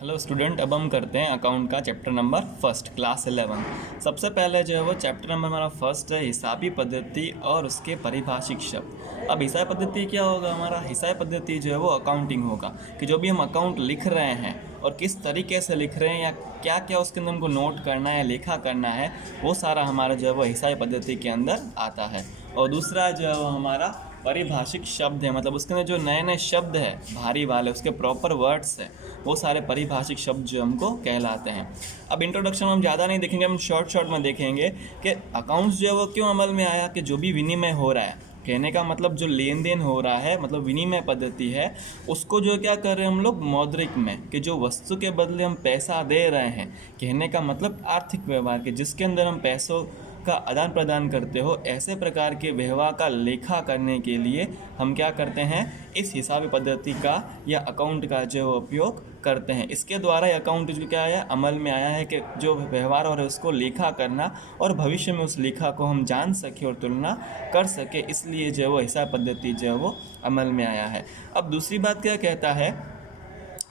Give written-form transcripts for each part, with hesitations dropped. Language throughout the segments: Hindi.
हेलो स्टूडेंट, अब हम करते हैं अकाउंट का चैप्टर नंबर फर्स्ट क्लास 11। सबसे पहले जो है वो चैप्टर नंबर हमारा फर्स्ट है हिसाबी पद्धति और उसके परिभाषिक शब्द। अब हिसाबी पद्धति क्या होगा? हमारा हिसाबी पद्धति जो है वो अकाउंटिंग होगा कि जो भी हम अकाउंट लिख रहे हैं और किस तरीके से लिख रहे हैं या क्या क्या उसके अंदर हमको नोट करना है, लेखा करना है, वो सारा हमारा जो है वो हिसाबी पद्धति के अंदर आता है। और दूसरा जो है वो हमारा परिभाषिक शब्द है, मतलब उसके अंदर जो नए नए शब्द है भारी वाले, उसके प्रॉपर वर्ड्स है, वो सारे परिभाषिक शब्द जो हमको कहलाते हैं। अब इंट्रोडक्शन हम ज़्यादा नहीं देखेंगे, हम शॉर्ट में देखेंगे कि अकाउंट्स जो है वो क्यों अमल में आया, कि जो भी विनिमय हो रहा है, कहने का मतलब जो लेन देन हो रहा है, मतलब विनिमय पद्धति है, उसको जो क्या कर रहे हैं हम लोग मौद्रिक में, कि जो वस्तु के बदले हम पैसा दे रहे हैं, कहने का मतलब आर्थिक व्यवहार के जिसके अंदर हम पैसों का आदान प्रदान करते हो, ऐसे प्रकार के व्यवहार का लेखा करने के लिए हम क्या करते हैं, इस हिसाबी पद्धति का या अकाउंट का जो उपयोग करते हैं। इसके द्वारा अकाउंट जो क्या है अमल में आया है कि जो व्यवहार हो रहा है उसको लेखा करना और भविष्य में उस लेखा को हम जान सके और तुलना कर सके, इसलिए जो है वो हिसाब पद्धति जो है वो अमल में आया है। अब दूसरी बात क्या कहता है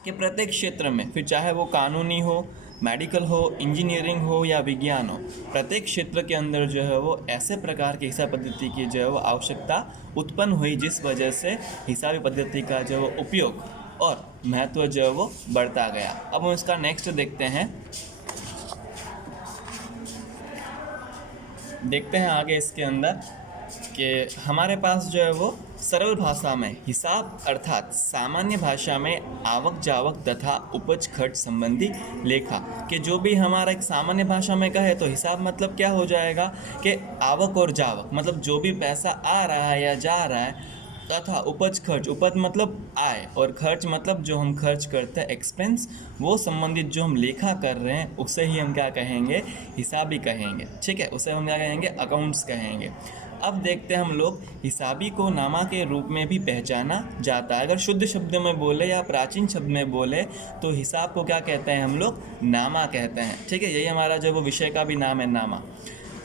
कि प्रत्येक क्षेत्र में, फिर चाहे वो कानूनी हो, मेडिकल हो, इंजीनियरिंग हो या विज्ञान हो, प्रत्येक क्षेत्र के अंदर जो है वो ऐसे प्रकार की हिसाब पद्धति की जो है वो आवश्यकता उत्पन्न हुई, जिस वजह से हिसाबी पद्धति का जो है वो उपयोग और महत्व जो है वो बढ़ता गया। अब हम इसका नेक्स्ट देखते हैं आगे इसके अंदर कि हमारे पास जो है वो सरल भाषा में हिसाब अर्थात सामान्य भाषा में आवक जावक तथा उपज खर्च संबंधी लेखा, कि जो भी हमारा एक सामान्य भाषा में कहे तो हिसाब मतलब क्या हो जाएगा कि आवक और जावक, मतलब जो भी पैसा आ रहा है या जा रहा है, तथा उपज खर्च, उपज मतलब आय और खर्च मतलब जो हम खर्च करते हैं एक्सपेंस, वो संबंधित जो हम लेखा कर रहे हैं उसे ही हम क्या कहेंगे, हिसाबी कहेंगे। ठीक है, उसे हम क्या कहेंगे, अकाउंट्स कहेंगे। अब देखते हैं हम लोग हिसाबी को नामा के रूप में भी पहचाना जाता है। अगर शुद्ध शब्द में बोले या प्राचीन शब्द में बोले तो हिसाब को क्या कहते हैं हम लोग, नामा कहते हैं। ठीक है, यही हमारा जो वो विषय का भी नाम है, नामा।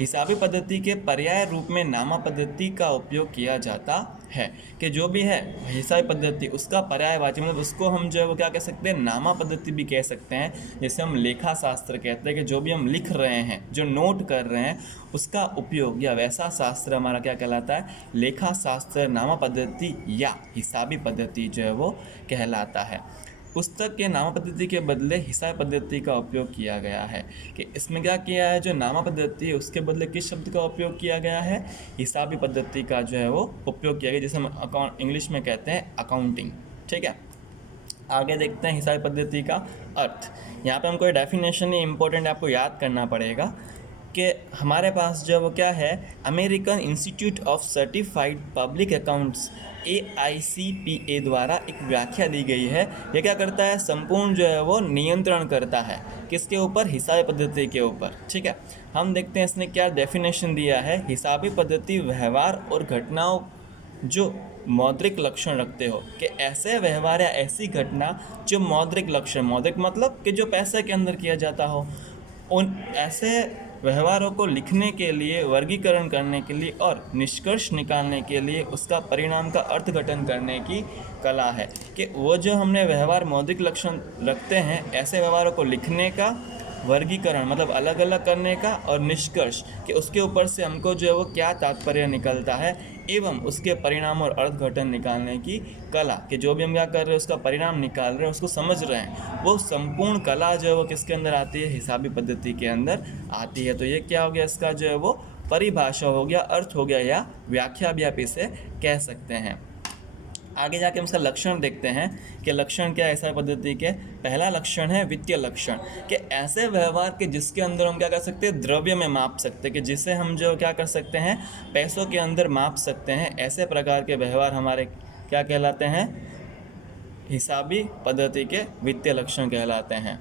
हिसाबी पद्धति के पर्याय रूप में नामा पद्धति का उपयोग किया जाता है, कि जो भी है हिसाबी पद्धति उसका पर्यायवाची, मतलब उसको हम जो है वो क्या कह सकते हैं, नामा पद्धति भी कह सकते हैं। जैसे हम लेखा शास्त्र कहते हैं कि जो भी हम लिख रहे हैं, जो नोट कर रहे हैं, उसका उपयोग या वैसा शास्त्र हमारा क्या कहलाता है, लेखा शास्त्र, नामा पद्धति या हिसाबी पद्धति जो है वो कहलाता है। पुस्तक के नामा पद्धति के बदले हिसाब पद्धति का उपयोग किया गया है, कि इसमें क्या किया है, जो नामा पद्धति है उसके बदले किस शब्द का उपयोग किया गया है, हिसाबी पद्धति का जो है वो उपयोग किया गया, जिसे हम अकाउंट इंग्लिश में कहते हैं अकाउंटिंग। ठीक है, आगे देखते हैं हिसाबी पद्धति का अर्थ। यहाँ पे हमको डेफिनेशन ही इम्पोर्टेंट आपको याद करना पड़ेगा कि हमारे पास जो वो क्या है, American institute of certified public accounts AICPA द्वारा एक व्याख्या दी गई है। ये क्या करता है, संपूर्ण जो है वो नियंत्रण करता है किसके ऊपर, हिसाबी पद्धति के ऊपर। ठीक है, हम देखते हैं इसने क्या डेफिनेशन दिया है। हिसाबी पद्धति व्यवहार और घटनाओं जो मौद्रिक लक्षण रखते हो, कि ऐसे व्यवहार या ऐसी घटना जो मौद्रिक लक्षण, मौद्रिक मतलब कि जो पैसे के अंदर किया जाता हो, उन ऐसे व्यवहारों को लिखने के लिए, वर्गीकरण करने के लिए और निष्कर्ष निकालने के लिए उसका परिणाम का अर्थघटन करने की कला है, कि वो जो हमने व्यवहार मौद्रिक लक्षण रखते हैं, ऐसे व्यवहारों को लिखने का, वर्गीकरण मतलब अलग अलग करने का, और निष्कर्ष कि उसके ऊपर से हमको जो है वो क्या तात्पर्य निकलता है, एवं उसके परिणाम और अर्थघटन निकालने की कला, कि जो भी हम क्या कर रहे हैं उसका परिणाम निकाल रहे हैं, उसको समझ रहे हैं, वो संपूर्ण कला जो है वो किसके अंदर आती है, हिसाबी पद्धति के अंदर आती है। तो ये क्या हो गया, इसका जो है वो परिभाषा हो गया, अर्थ हो गया, या व्याख्या भी आप इसे कह सकते हैं। आगे जाके हम इसका लक्षण देखते हैं कि लक्षण क्या है हिसाब पद्धति के। पहला लक्षण है वित्तीय लक्षण, कि ऐसे व्यवहार के जिसके अंदर हम क्या कर सकते हैं, द्रव्य में माप सकते हैं, कि जिसे हम जो क्या कर सकते हैं, पैसों के अंदर माप सकते हैं, ऐसे प्रकार के व्यवहार हमारे क्या कहलाते हैं, हिसाबी पद्धति के वित्तीय लक्षण कहलाते हैं।